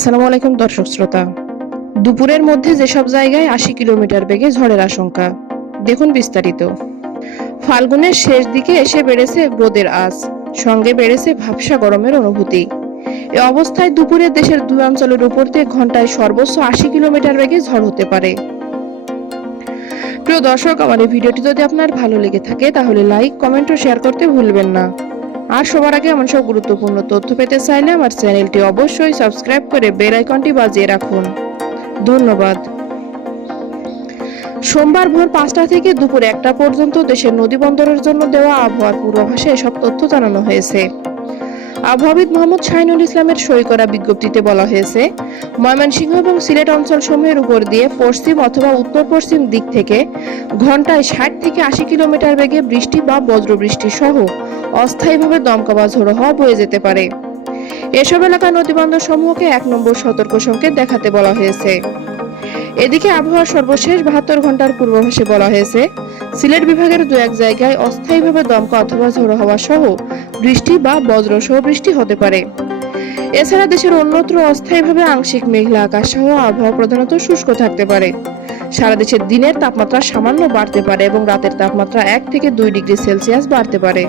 আসসালামু আলাইকুম দর্শক শ্রোতা। দুপুরের মধ্যে যেসব জায়গায় ৮০ কিলোমিটার বেগে ঝড়ের আশঙ্কা, দেখুন বিস্তারিত। ফাল্গুনের শেষ দিকে এসে বেড়েছে রোদের আঁচ, সঙ্গে বেড়েছে ভ্যাপসা গরমের অনুভূতি। এ অবস্থায় দুপুরে দেশের দুই অঞ্চলের উপর দিয়ে ঘন্টায় সর্বোচ্চ ৮০ কিলোমিটার বেগে ঝড় হতে পারে। প্রিয় দর্শক, আমার এই ভিডিওটি যদি আপনার ভালো লেগে থাকে তাহলে লাইক, কমেন্ট ও শেয়ার করতে ভুলবেন না। আর সবার আগে এমন সব গুরুত্বপূর্ণ তথ্য পেতে চাইলে আমার চ্যানেলটি অবশ্যই সাবস্ক্রাইব করে বেল আইকনটি বাজিয়ে রাখুন। ধন্যবাদ। সোমবার ভোর ৫টা থেকে দুপুর ১টা পর্যন্ত দেশের নদী বন্দরের জন্য দেওয়া আবহাওয়ার পূর্বাভাসে এসব তথ্য জানানো হয়েছে। আবহাওয়াবিদ মোহাম্মদ শাহিনুল ইসলামের সই করা বিজ্ঞপ্তিতে বলা হয়েছে, ময়মনসিংহ এবং সিলেট অঞ্চলসমূহের উপর দিয়ে পশ্চিম অথবা উত্তর পশ্চিম দিক থেকে ঘন্টায় ৬০ থেকে ৮০ কিলোমিটার বেগে বৃষ্টি বা বজ্রবৃষ্টি সহ অস্থায়ীভাবে দমকা বা ঝোড়ো হাওয়া বয়ে যেতে পারে। এসব এলাকার নদীবন্দর সমূহকে ১ নম্বর সতর্ক সংকেত দেখাতে বলা হয়েছে। এদিকে আবহাওয়ার সর্বশেষ ৭২ ঘন্টার পূর্বাভাসে বলা হয়েছে, সিলেট বিভাগের দু এক জায়গায় অস্থায়ীভাবে দমকা অথবা ঝোড়ো হাওয়া সহ বৃষ্টি বা বজ্র সহ বৃষ্টি হতে পারে। এছাড়া দেশের অন্যত্র অস্থায়ীভাবে আংশিক মেঘলা আকাশ সহ আবহাওয়া প্রধানত শুষ্ক থাকতে পারে। সারা দেশে দিনের তাপমাত্রা সামান্য বাড়তে পারে এবং রাতের তাপমাত্রা ১ থেকে ২ ডিগ্রি সেলসিয়াস বাড়তে পারে।